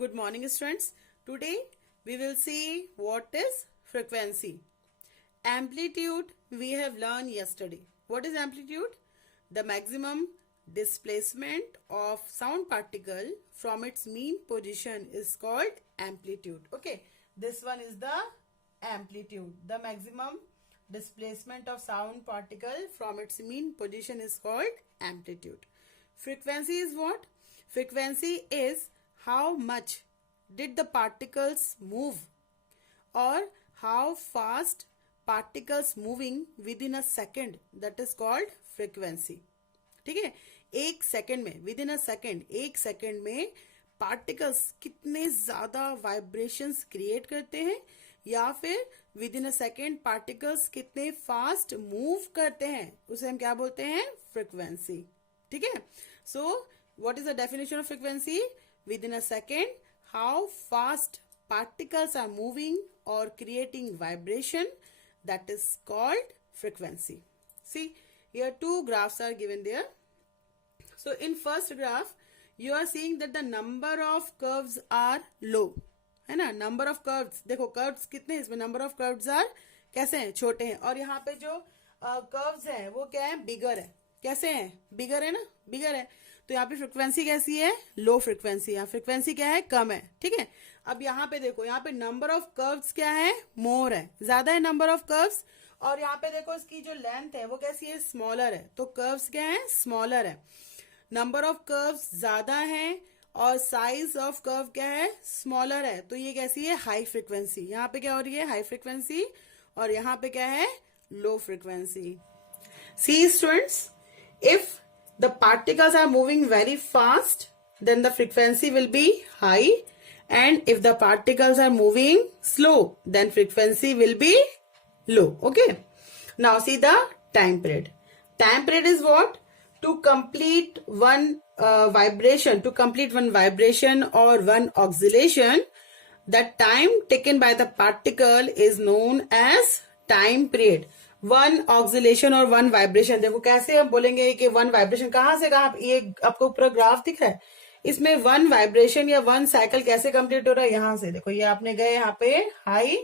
Good morning, students. Today we will see what is frequency. Amplitude we have learned yesterday. What is amplitude? The maximum displacement of sound particle from its mean position is called amplitude. Okay, this one is the amplitude. The maximum displacement of sound particle from its mean position is called amplitude. Frequency is what? Frequency is how much did the particles move or how fast particles moving within a second, that is called frequency. ठीक है, एक second में, with in a second, एक second में particles कितने ज्यादा vibrations create करते हैं या फिर with in a second particles कितने फास्ट मूव करते हैं, उसे हम क्या बोलते हैं? फ्रीक्वेंसी. ठीक है. So what is the definition of frequency? Within a second, how fast particles are moving or creating vibration, that is called frequency. See, here two graphs are given there. So in first graph, you are seeing that the number of curves are low. है ना? Number of curves, देखो curves कितने हैं इसमें? Number of curves are कैसे हैं? छोटे हैं. और यहाँ पे जो curves है वो क्या है? Bigger है. कैसे हैं? Bigger है ना? Bigger है. तो यहाँ पे फ्रीक्वेंसी कैसी है? Low frequency. यहाँ फ्रीक्वेंसी क्या है? कम है. ठीक है. अब यहाँ पे देखो, यहाँ पे नंबर ऑफ कर्व्स क्या है? मोर है, ज्यादा है नंबर ऑफ कर्व्स. और यहाँ पे देखो इसकी जो लेंथ है वो कैसी है? स्मॉलर है. तो कर्व्स क्या है? स्मॉलर है. नंबर ऑफ कर्व्स ज्यादा है और साइज ऑफ कर्व क्या है? स्मॉलर है. तो ये कैसी है? High frequency. यहाँ पे क्या हो रही है? High frequency. और यहाँ पे क्या है? Low frequency. See students, if the particles are moving very fast, then the frequency will be high, and if the particles are moving slow, then frequency will be low. Okay, now see the time period. Time period is what? To complete one vibration, or one oscillation, the time taken by the particle is known as time period. One oscillation और one vibration. देखो कैसे हम बोलेंगे कि one vibration कहां से कहां? ये आपको ऊपर ग्राफ दिख रहा है, इसमें वन वाइब्रेशन या वन साइकिल कैसे कंप्लीट हो रहा है? यहां से देखो, ये आपने गए यहाँ पे हाई,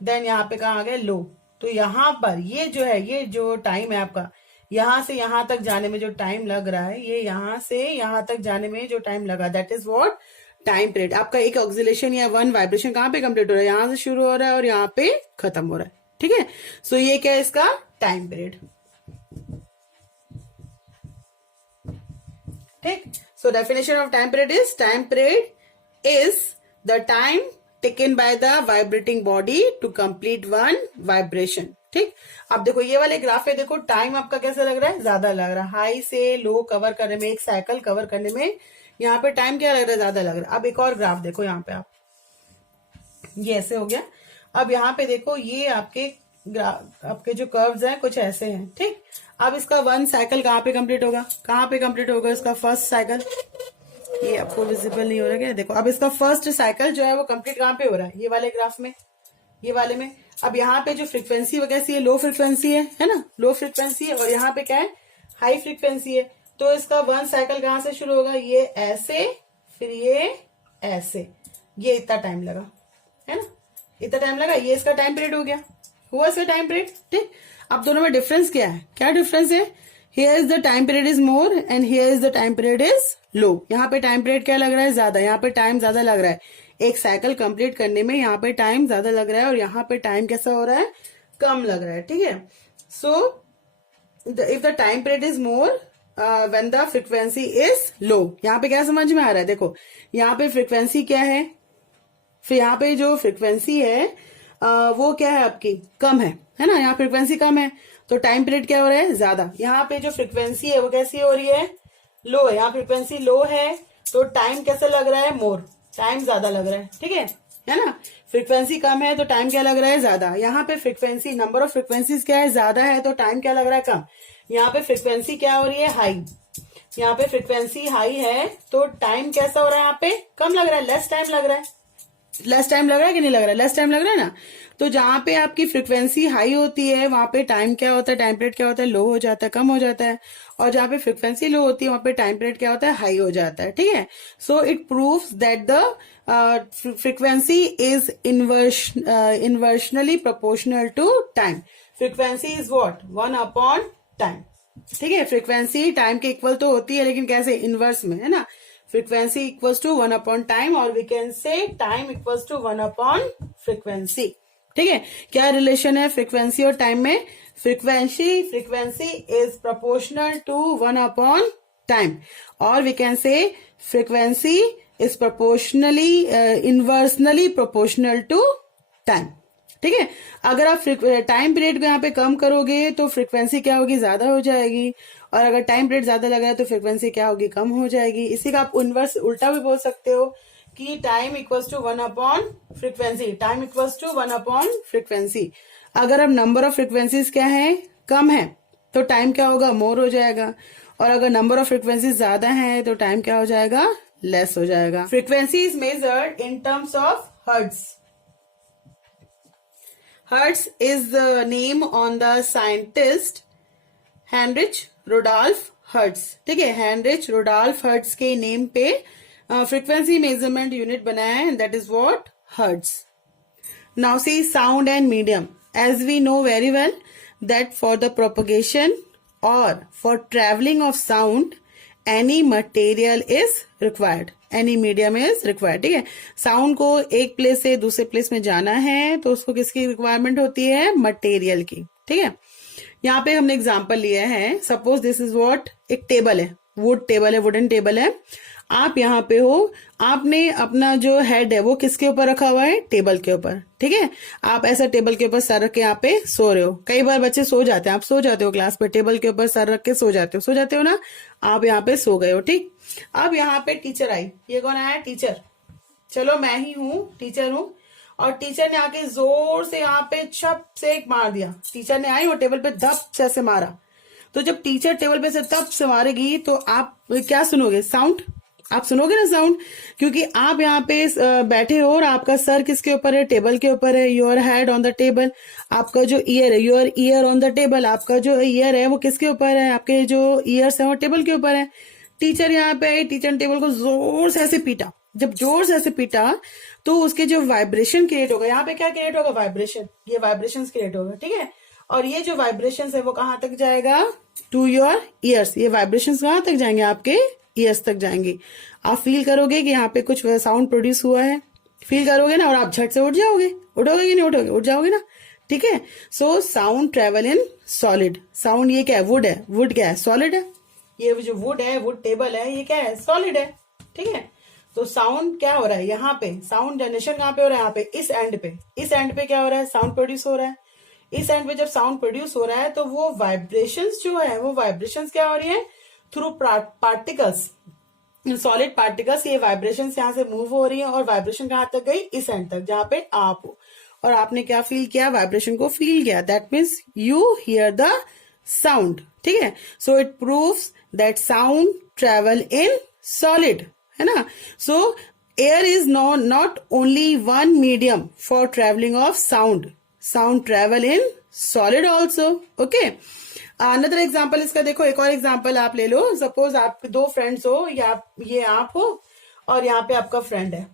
देन यहाँ पे कहा गए लो. तो यहाँ पर ये जो है, ये जो टाइम है आपका, यहां से यहां तक जाने में जो टाइम लग रहा है, ये यहां से यहां तक जाने में जो टाइम लगा, that is what? Time period. आपका एक ऑक्सिलेशन या वन वाइब्रेशन कहां पे कंप्लीट हो रहा है? यहां से शुरू हो रहा है और यहाँ पे खत्म हो रहा है. ठीक है. सो ये क्या है? इसका टाइम पीरियड. ठीक. So definition of time period is, time period is the time taken by the vibrating body to complete one vibration. ठीक. अब देखो ये वाले ग्राफ है, देखो टाइम आपका कैसा लग रहा है? ज्यादा लग रहा है. हाई से लो कवर करने में, एक साइकिल कवर करने में यहाँ पे टाइम क्या लग रहा है? ज्यादा लग रहा है. अब एक और ग्राफ देखो यहाँ पे, आप ये ऐसे हो गया. अब यहाँ पे देखो, ये आपके जो कर्व्स हैं कुछ ऐसे हैं. ठीक. अब इसका वन साइकिल कहाँ पे कंप्लीट होगा? कहाँ पे कंप्लीट होगा इसका फर्स्ट साइकिल? ये आपको विजिबल नहीं हो रहा है? देखो, अब इसका फर्स्ट साइकिल जो है वो कंप्लीट कहाँ पे हो रहा है? ये वाले ग्राफ में, ये वाले में. अब यहाँ पे जो फ्रीक्वेंसी वो कैसी है? लो फ्रीक्वेंसी है ना? लो फ्रीक्वेंसी है. और यहाँ पे क्या है? हाई फ्रीक्वेंसी है. तो इसका वन साइकिल कहाँ से शुरू होगा? ये ऐसे, फिर ये ऐसे. ये इतना टाइम लगा, है ना? इतना टाइम लगा. ये इसका टाइम पीरियड हो गया, हुआ इसका टाइम पीरियड. ठीक. अब दोनों में डिफरेंस क्या है? क्या डिफरेंस है? Here is the time period is more and here is the time period is low. यहाँ पे टाइम पीरियड क्या लग रहा है? ज्यादा. यहाँ पे टाइम ज्यादा लग रहा है. एक साइकिल कंप्लीट करने में यहाँ पे टाइम ज्यादा लग रहा है और यहाँ पे टाइम कैसा हो रहा है? कम लग रहा है. ठीक है. So if the time period is more when the frequency is low. यहाँ पे क्या समझ में आ रहा है? देखो, यहाँ पे फ्रीक्वेंसी क्या है? फिर यहाँ पे जो फ्रीक्वेंसी है वो क्या है आपकी? कम है ना? यहाँ फ्रीक्वेंसी कम है तो टाइम पीरियड क्या हो रहा है? ज्यादा. यहाँ पे जो फ्रीक्वेंसी है वो कैसी हो रही है? लो है. यहाँ फ्रीक्वेंसी लो है तो टाइम कैसा लग रहा है? मोर. टाइम ज्यादा लग रहा है. ठीक है ना? फ्रीक्वेंसी कम है तो टाइम क्या लग रहा है? ज्यादा. यहाँ पे फ्रीक्वेंसी, नंबर ऑफ फ्रीक्वेंसीज क्या है? ज्यादा है तो टाइम क्या लग रहा है? कम. यहाँ पे फ्रीक्वेंसी क्या हो रही है? हाई. यहाँ पे फ्रीक्वेंसी हाई है तो टाइम कैसा हो रहा है? यहाँ पे कम लग रहा है, लेस टाइम लग रहा है. लेस टाइम लग रहा है कि नहीं लग रहा है? लेस टाइम लग रहा है ना। तो जहां पे आपकी फ्रिक्वेंसी हाई होती है वहां पे टाइम क्या होता है, टाइम पीरियड क्या होता है, लो हो जाता है, कम हो जाता है। और जहां पे फ्रिक्वेंसी लो होती है वहां पे टाइम पीरियड क्या होता है, हाई हो जाता है। ठीक है, so it proves that the frequency is inversely proportional to time. Frequency is what, 1 upon time. ठीक है, फ्रीक्वेंसी टाइम के इक्वल तो होती है लेकिन कैसे, इनवर्स में, है ना। Frequency equals to 1 upon time, और we can say time equals to 1 upon frequency. ठीक है, क्या रिलेशन है फ्रीक्वेंसी और टाइम में? Frequency is proportional to 1 upon time, और we can say frequency is proportionally inversely proportional to time. ठीक है, अगर आप टाइम पीरियड को यहाँ पे कम करोगे तो फ्रीक्वेंसी क्या होगी, ज्यादा हो जाएगी, और अगर टाइम पीरियड ज्यादा लगा है तो फ्रीक्वेंसी क्या होगी, कम हो जाएगी। इसी का आप इनवर्स उल्टा भी बोल सकते हो कि time equals to 1 upon frequency, time equals to 1 upon frequency. अगर अब नंबर ऑफ फ्रीक्वेंसीज क्या है, कम है, तो टाइम क्या होगा, मोर हो जाएगा, और अगर नंबर ऑफ फ्रीक्वेंसीज ज्यादा है तो टाइम क्या हो जाएगा, लेस हो जाएगा। Frequency is measured in terms of hertz. Hertz is the name on the scientist Heinrich Rudolf Hertz। ठीक है, Heinrich Rudolf Hertz के नेम पे फ्रीक्वेंसी मेजरमेंट यूनिट बनाया है, that is what, hertz. Now see sound and medium. As we know very well that for the propagation और for travelling of sound any material is required, any medium is required. ठीक है, sound को एक place से दूसरे place में जाना है तो उसको किसकी रिक्वायरमेंट होती है, मटेरियल की। ठीक है, यहाँ पे हमने एग्जांपल लिया है, सपोज दिस इज व्हाट, एक टेबल है, वुड टेबल है, वुडन टेबल है। आप यहाँ पे हो, आपने अपना जो हेड है वो किसके ऊपर रखा हुआ है, टेबल के ऊपर। ठीक है, आप ऐसा टेबल के ऊपर सर रख के यहाँ पे सो रहे हो। कई बार बच्चे सो जाते हैं, आप सो जाते हो क्लास पे, टेबल के ऊपर सर रख के सो जाते हो ना, आप यहाँ पे सो गए हो। ठीक, अब यहाँ पे टीचर आई, ये कौन आया, टीचर। चलो मैं ही हूँ, टीचर हूँ, और टीचर ने आके जोर से यहाँ पे छप से एक मार दिया। टीचर ने आई और टेबल पे धप से ऐसे मारा। तो जब टीचर टेबल पे से धप से मारेगी तो आप क्या सुनोगे, साउंड, आप सुनोगे ना साउंड, क्योंकि आप यहाँ पे बैठे हो और आपका सर किसके ऊपर है, टेबल के ऊपर है, your head on the table. आपका जो ईयर है, your year on the table, आपका जो ईयर है वो किसके ऊपर है, आपके जो ईयर्स है वो टेबल के ऊपर है। टीचर यहाँ पे आई, टीचर ने टेबल को जोर से ऐसे पीटा। जब जोर से ऐसे पीटा तो उसके जो वाइब्रेशन क्रिएट होगा, यहाँ पे क्या क्रिएट होगा, वाइब्रेशन, ये वाइब्रेशन क्रिएट होगा। ठीक है, और ये जो वाइब्रेशन है वो कहाँ तक जाएगा, टू योर ईयर्स। ये वाइब्रेशन कहाँ तक जाएंगे, आपके ईयर्स तक जाएंगे। आप फील करोगे कि यहाँ पे कुछ साउंड प्रोड्यूस हुआ है, फील करोगे ना, और आप झट से उठ जाओगे, उठोगे कि नहीं उठोगे, उठ जाओगे ना। ठीक है, so sound travel in solid. Sound ये क्या है, वुड है, वुड क्या है, सॉलिड है। ये जो वुड है, वुड टेबल है, ये क्या है, सॉलिड है। ठीक है, तो साउंड क्या हो रहा है, यहाँ पे साउंड जनरेशन कहाँ पे हो रहा है, यहाँ पे इस एंड पे, इस एंड पे क्या हो रहा है, साउंड प्रोड्यूस हो रहा है। इस एंड पे जब साउंड प्रोड्यूस हो रहा है तो वो वाइब्रेशंस जो है, वो वाइब्रेशंस क्या हो रही है, थ्रू पार्टिकल्स, सॉलिड पार्टिकल्स, ये वाइब्रेशंस यहाँ से मूव हो रही है, और वाइब्रेशन कहाँ तक गई, इस एंड तक जहाँ पे आप हो, और आपने क्या फील किया, वाइब्रेशन को फील किया, that means you here the sound. ठीक है, so it proves that sound travel in solid, है ना। सो air is not only one medium for travelling of sound, sound travel in solid also. Okay, another example इसका देखो, एक और example आप ले लो। सपोज आप दो फ्रेंड्स हो, या ये आप हो और यहाँ पे आपका फ्रेंड है,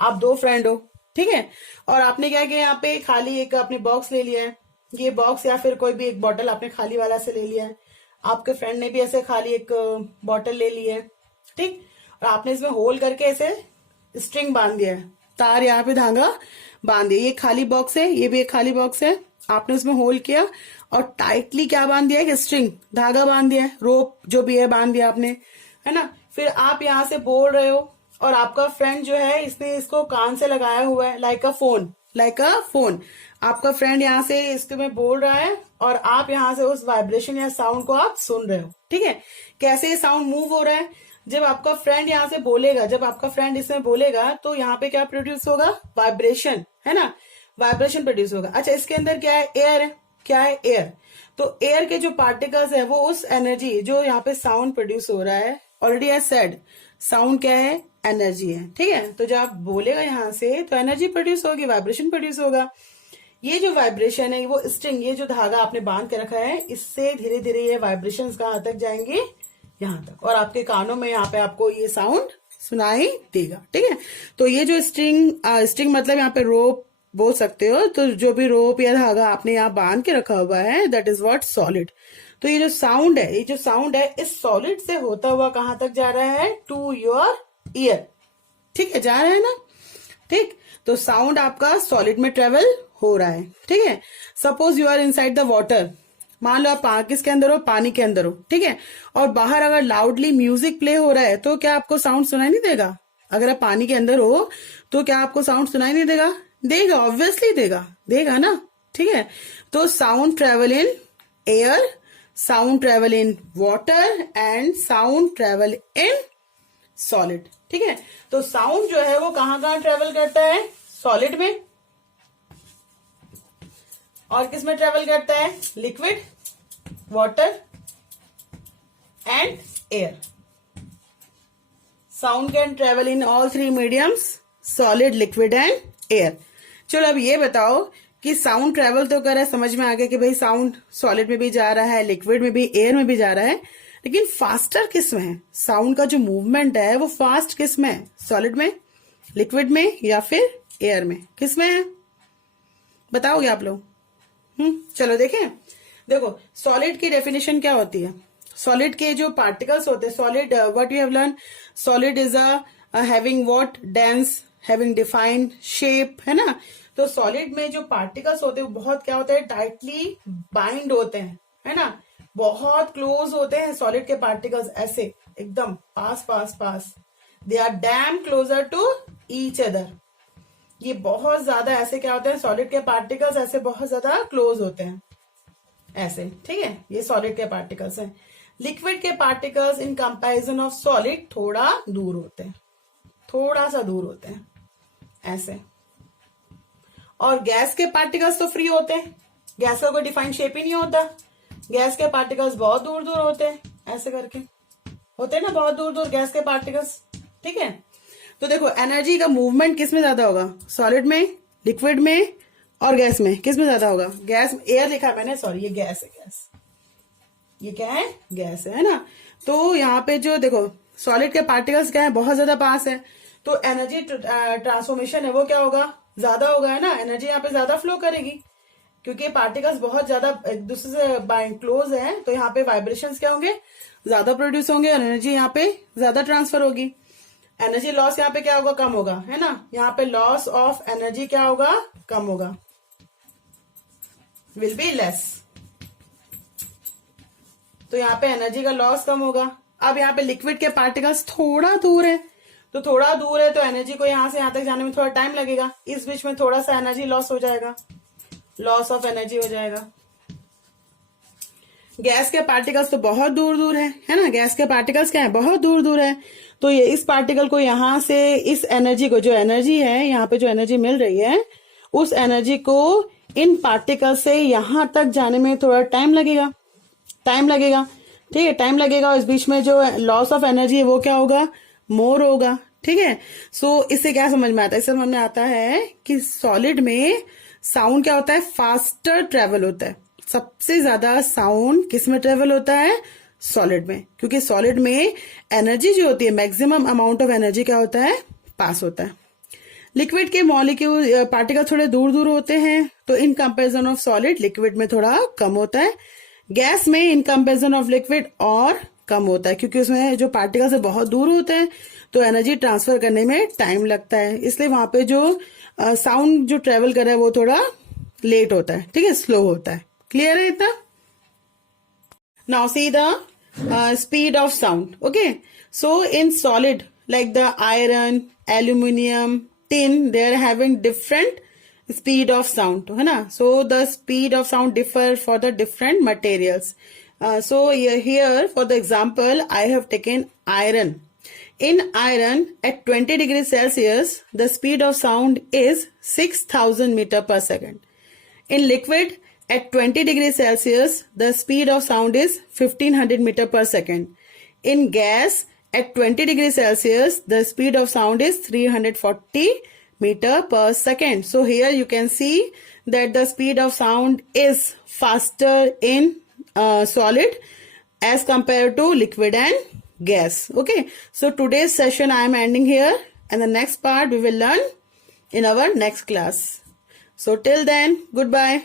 आप दो फ्रेंड हो। ठीक है, और आपने क्या किया, यहाँ पे खाली एक आपने बॉक्स ले लिया है, ये बॉक्स या फिर कोई भी एक बॉटल आपने खाली वाला से ले लिया है, आपके फ्रेंड ने भी ऐसे खाली एक बॉटल ले ली है। ठीक, और आपने इसमें होल करके ऐसे स्ट्रिंग बांध दिया है, तार यहाँ पे धागा बांध दिया। ये खाली बॉक्स है, ये भी एक खाली बॉक्स है, आपने उसमें होल किया और टाइटली क्या बांध दिया है, स्ट्रिंग, धागा बांध दिया है, रोप जो भी है बांध दिया आपने, है ना। फिर आप यहाँ से बोल रहे हो और आपका फ्रेंड जो है इसने इसको कान से लगाया हुआ है, लाइक अ फोन। आपका फ्रेंड यहाँ से इसके में बोल रहा है और आप यहाँ से उस वाइब्रेशन या साउंड को आप सुन रहे हो। ठीक है, कैसे ये साउंड मूव हो रहा है, जब आपका फ्रेंड यहाँ से बोलेगा, जब आपका फ्रेंड इसमें बोलेगा तो यहाँ पे क्या प्रोड्यूस होगा, वाइब्रेशन, है ना, वाइब्रेशन प्रोड्यूस होगा। अच्छा, इसके अंदर क्या है, एयर है, क्या है, एयर। तो एयर के जो पार्टिकल्स है वो उस एनर्जी जो यहाँ पे साउंड प्रोड्यूस हो रहा है, ऑलरेडी आई सेड साउंड क्या है, एनर्जी है, ठीक है। तो जब आप बोलेगा यहाँ से तो एनर्जी प्रोड्यूस होगी, वाइब्रेशन प्रोड्यूस होगा। ये जो वाइब्रेशन है, वो स्ट्रिंग, ये जो धागा आपने बांध के रखा है, इससे धीरे धीरे ये वाइब्रेशन कहाँ तक जाएंगे, यहाँ तक, और आपके कानों में यहाँ पे आपको ये साउंड सुनाई देगा, ठीक है। तो ये जो स्ट्रिंग मतलब यहाँ पे रोप बोल सकते हो, तो जो भी रोप या धागा आपने यहाँ बांध के रखा हुआ है, दैट इज व्हाट, सॉलिड। तो ये जो साउंड है, इस सॉलिड से होता हुआ कहाँ तक जा रहा है, टू योर ईयर, ठीक है, जा रहा है ना, ठीक। तो साउंड आपका सॉलिड में ट्रेवल हो रहा है, ठीक है। Suppose you are inside the water, मान लो आप किसके अंदर हो, पानी के अंदर हो, ठीक है, और बाहर अगर लाउडली म्यूजिक प्ले हो रहा है तो क्या आपको साउंड सुनाई नहीं देगा? अगर आप पानी के अंदर हो तो क्या आपको साउंड सुनाई नहीं देगा? देगा, ऑब्वियसली देगा ना, ठीक है। तो sound travel in air, sound travel in water and sound travel in solid, ठीक है। तो साउंड जो है वो कहाँ कहाँ ट्रेवल करता है, सॉलिड में, और किस में ट्रेवल करता है, liquid, water and air. Sound can travel in all three mediums, solid, liquid and air. चलो अब ये बताओ कि साउंड ट्रेवल तो कर रहा है, समझ में आ गया कि भाई साउंड सॉलिड में भी जा रहा है, लिक्विड में भी, एयर में भी जा रहा है, लेकिन फास्टर किस में है? साउंड का जो मूवमेंट है वो फास्ट किस में है, सॉलिड में, लिक्विड में या फिर एयर में, किस में है, बताओगे आप लोग? चलो देखो सॉलिड की डेफिनेशन क्या होती है। सॉलिड के जो पार्टिकल्स होते हैं, solid, what you have learn, solid is having what, dense, having defined shape, है ना। तो सॉलिड में जो पार्टिकल्स होते हैं वो बहुत क्या होते हैं, टाइटली बाइंड होते हैं, है ना, बहुत क्लोज होते हैं सॉलिड के पार्टिकल्स, ऐसे एकदम पास, they are damn closer to each other. ये बहुत ज्यादा ऐसे क्या होते हैं, सॉलिड के पार्टिकल्स ऐसे बहुत ज्यादा क्लोज होते हैं, ऐसे, ठीक है, ये सॉलिड के पार्टिकल्स हैं। लिक्विड के particles in comparison of solid थोड़ा दूर होते हैं, थोड़ा सा दूर होते हैं, ऐसे। और गैस के पार्टिकल्स तो फ्री होते हैं, गैस का कोई डिफाइंड शेप ही नहीं होता, गैस के पार्टिकल्स बहुत दूर दूर होते हैं, ऐसे करके होते हैं ना, बहुत दूर दूर गैस के पार्टिकल्स, ठीक है। तो देखो एनर्जी का मूवमेंट किस में ज्यादा होगा, सॉलिड में, लिक्विड में और गैस में, किस में ज्यादा होगा? गैस, एयर लिखा है मैंने, सॉरी, ये गैस है, गैस, ये क्या है, गैस है ना। तो यहाँ पे जो देखो सॉलिड के पार्टिकल्स क्या है, बहुत ज्यादा पास है, तो एनर्जी ट्रांसफॉर्मेशन है वो क्या होगा, ज्यादा होगा, है ना, एनर्जी यहाँ पे ज्यादा फ्लो करेगी, क्योंकि पार्टिकल्स बहुत ज्यादा एक दूसरे से क्लोज है, तो यहाँ पे वाइब्रेशंस क्या होंगे, ज्यादा प्रोड्यूस होंगे और एनर्जी यहाँ पे ज्यादा ट्रांसफर होगी। एनर्जी लॉस यहाँ पे क्या होगा, कम होगा, है ना, यहाँ पे लॉस ऑफ एनर्जी क्या होगा, कम होगा, विल बी लेस। तो यहाँ पे एनर्जी का लॉस कम होगा। अब यहाँ पे लिक्विड के पार्टिकल्स थोड़ा दूर है, तो थोड़ा दूर है तो एनर्जी को यहाँ से यहाँ तक जाने में थोड़ा टाइम लगेगा, इस बीच में थोड़ा सा एनर्जी लॉस हो जाएगा, लॉस ऑफ एनर्जी हो जाएगा। गैस के पार्टिकल्स तो बहुत दूर दूर है ना, गैस के पार्टिकल्स क्या है, बहुत दूर दूर है, तो ये इस पार्टिकल को यहाँ से इस एनर्जी को, जो एनर्जी है यहाँ पे जो एनर्जी मिल रही है, उस एनर्जी को इन पार्टिकल से यहाँ तक जाने में थोड़ा टाइम लगेगा, ठीक है, टाइम लगेगा, और इस बीच में जो लॉस ऑफ एनर्जी है वो क्या होगा, मोर होगा, ठीक है। सो इससे क्या समझ में आता है, इससे समझ में आता है कि सॉलिड में साउंड क्या होता है, फास्टर ट्रेवल होता है, सबसे ज्यादा साउंड किस में ट्रेवल होता है, सॉलिड में, क्योंकि सॉलिड में एनर्जी जो होती है, मैक्सिमम अमाउंट ऑफ एनर्जी क्या होता है, पास होता है। लिक्विड के मॉलिक्यूल पार्टिकल थोड़े दूर दूर होते हैं, तो in comparison of solid liquid में थोड़ा कम होता है, गैस में इन कंपैरिजन ऑफ लिक्विड और कम होता है, क्योंकि उसमें जो पार्टिकल से बहुत दूर होते हैं तो एनर्जी ट्रांसफर करने में टाइम लगता है, इसलिए वहां पे जो साउंड जो ट्रेवल कर रहा है वो थोड़ा लेट होता है, ठीक है, स्लो होता है। क्लियर है इतना? Now see the speed of sound, okay. So in solid like the iron, aluminium, tin, they are having different speed of sound, है ना? So the speed of sound differ for the different materials. So here for the example, I have taken iron. In iron, at 20 degrees Celsius, the speed of sound is 6,000 meter per second. In liquid, at 20 degrees Celsius, the speed of sound is 1500 meter per second. In gas, At 20 degrees Celsius, the speed of sound is 340 meter per second. So here you can see that the speed of sound is faster in solid as compared to liquid and gas. Okay, so today's session I am ending here, and the next part we will learn in our next class. So till then, goodbye.